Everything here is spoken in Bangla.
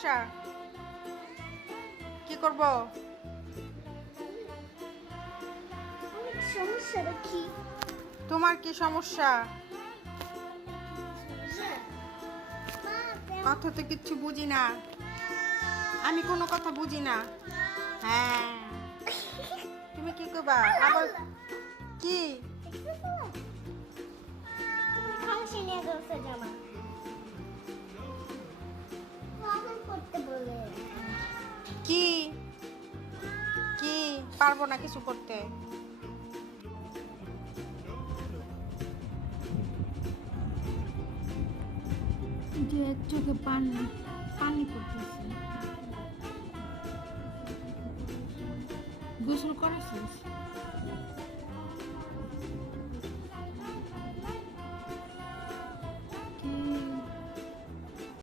সমস্যা? কি করব? সমস্যাটা কি? তোমার কি সমস্যা? কথা তো কিচ্ছু বুঝি না, আমি কোনো কথা বুঝি না। হ্যাঁ, তুমি কি করবা আবার? কি খামসি নিয়ে গেছে জামা বাবা করতে বলে। কি কি পারবো না কিছু করতে। যে চোখে পানি পানি পড়তেছে। গোসল করেছিস?